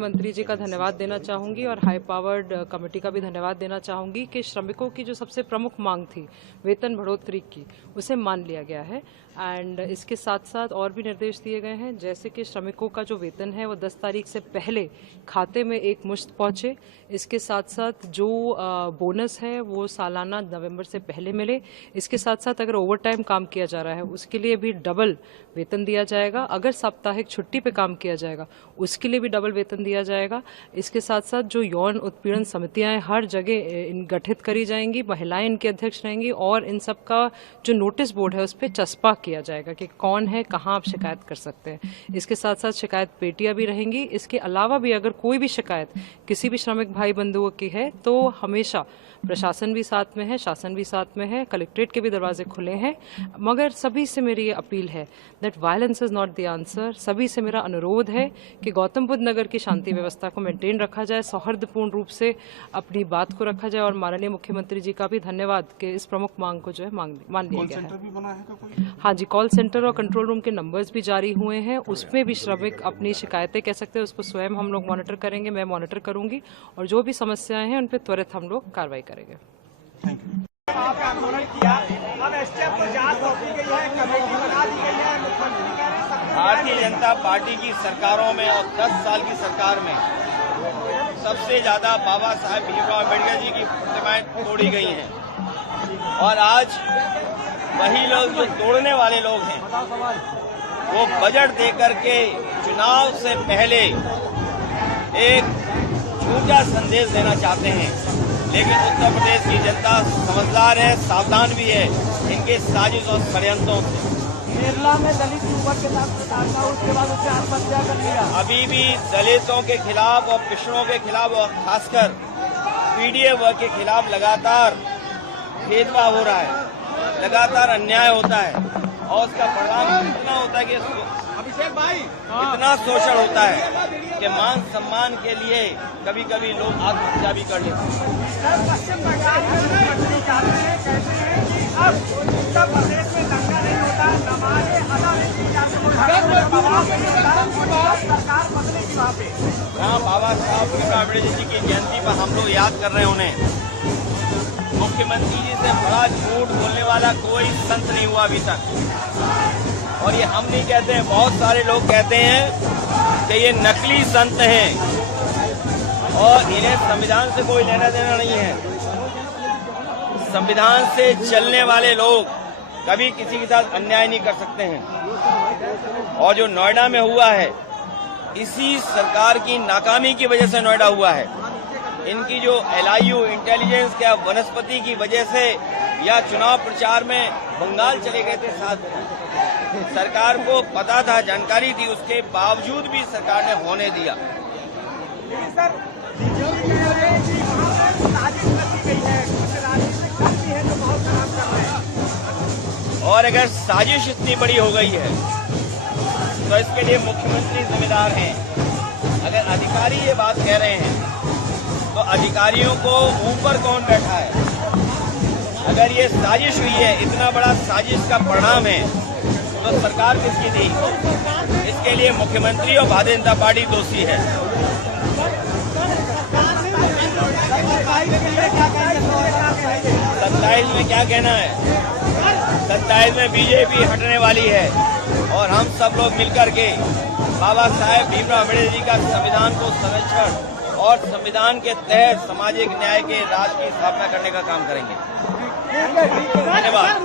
मुख्यमंत्री जी का धन्यवाद देना चाहूँगी और हाई पावर्ड कमेटी का भी धन्यवाद देना चाहूँगी कि श्रमिकों की जो सबसे प्रमुख मांग थी वेतन बढ़ोतरी की, उसे मान लिया गया है। एंड इसके साथ साथ और भी निर्देश दिए गए हैं, जैसे कि श्रमिकों का जो वेतन है वो 10 तारीख से पहले खाते में एक मुश्त पहुँचे। इसके साथ साथ जो बोनस है वो सालाना नवंबर से पहले मिले। इसके साथ साथ अगर ओवर टाइम काम किया जा रहा है उसके लिए भी डबल वेतन दिया जाएगा। अगर साप्ताहिक छुट्टी पे काम किया जाएगा उसके लिए भी डबल वेतन दिया जाएगा। इसके साथ साथ जो यौन उत्पीड़न समितियां हर जगह गठित करी जाएंगी, महिलाएं इनके अध्यक्ष रहेंगी और इन सब का जो नोटिस बोर्ड है उस पर चस्पा किया जाएगा कि कौन है, कहाँ आप शिकायत कर सकते हैं। इसके साथ साथ शिकायत पेटियां भी रहेंगी। इसके अलावा भी अगर कोई भी शिकायत किसी भी श्रमिक भाई बंधुओं की है तो हमेशा प्रशासन भी साथ में है, शासन भी साथ में है, कलेक्ट्रेट के भी दरवाजे खुले हैं। मगर सभी से मेरी ये अपील है that violence is not the answer. सभी से मेरा अनुरोध है कि गौतम बुद्ध नगर की शांति व्यवस्था को मेंटेन रखा जाए, सौहार्दपूर्ण रूप से अपनी बात को रखा जाए। और माननीय मुख्यमंत्री जी का भी धन्यवाद कि इस प्रमुख मांग को जो है मान लिया गया है। हाँ जी, कॉल सेंटर और कंट्रोल रूम के नंबर्स भी जारी हुए हैं, उसमें भी श्रमिक अपनी शिकायतें कह सकते हैं, उसको स्वयं हम लोग मॉनिटर करेंगे, मैं मॉनिटर करूंगी और जो भी समस्याएं हैं उन पर त्वरित हम लोग कार्रवाई करेंगे। आपने आंदोलन किया, अब एसटीएफ को जांच सौंपी गई है, कमेटी बना दी गई है, मुख्यमंत्री कह रहे हैं भारतीय जनता पार्टी की सरकारों में और 10 साल की सरकार में सबसे ज्यादा बाबा साहेब भीमराव अम्बेडकर जी की प्रतिमाएं तोड़ी गई हैं और आज वही लोग जो तोड़ने वाले लोग हैं वो बजट देकर के चुनाव से पहले एक झूठा संदेश देना चाहते हैं। लेकिन उत्तर प्रदेश की जनता समझदार है, सावधान भी है इनके साजिश और षड्यंत्रों से। केरला में दलित युवक के साथ प्रताड़ना, उसके बाद उसने आत्महत्या कर लिया। अभी भी दलितों के खिलाफ और पिछड़ों के खिलाफ और खासकर पीडीए वर्ग के खिलाफ लगातार भेदभाव हो रहा है, लगातार अन्याय होता है और उसका परिणाम इतना होता है कि अभिषेक भाई इतना शोषण होता है कि मान सम्मान के लिए कभी कभी लोग आत्महत्या भी कर लेते हैं। पश्चिम बंगाल में मुख्यमंत्री चाहते हैं, कहते हैं कि अब उत्तर प्रदेश में दंगा नहीं होता, नमाज़ें अदा नहीं की जाती, सरकार बदलेगी वहाँ पे। हाँ, बाबा साहब भीमराव अम्बेडकर जी की जयंती पर हम लोग याद कर रहे हैं उन्हें। मुख्यमंत्री जी से बड़ा झूठ बोलने वाला कोई संत नहीं हुआ अभी तक। और ये हम नहीं कहते हैं, बहुत सारे लोग कहते हैं कि ये नकली संत हैं और इन्हें संविधान से कोई लेना देना नहीं है। संविधान से चलने वाले लोग कभी किसी के साथ अन्याय नहीं कर सकते हैं। और जो नोएडा में हुआ है, इसी सरकार की नाकामी की वजह से नोएडा हुआ है। इनकी जो LIU इंटेलिजेंस क्या वनस्पति की वजह से या चुनाव प्रचार में बंगाल चले गए थे साथ में। सरकार को पता था, जानकारी थी, उसके बावजूद भी सरकार ने होने दिया। और अगर साजिश इतनी बड़ी हो गई है तो इसके लिए मुख्यमंत्री जिम्मेदार हैं। अगर अधिकारी ये बात कह रहे हैं तो अधिकारियों को ऊपर कौन बैठा है? अगर ये साजिश हुई है, इतना बड़ा साजिश का परिणाम है, तो सरकार किसकी थी? इसके लिए मुख्यमंत्री और भारतीय जनता पार्टी दोषी है। 27 में क्या कहना है? 27 में बीजेपी हटने वाली है और हम सब लोग मिलकर के बाबा साहेब भीमराव अम्बेडकर जी का संविधान को संरक्षण और संविधान के तहत सामाजिक न्याय के राज की स्थापना करने का काम करेंगे। धन्यवाद।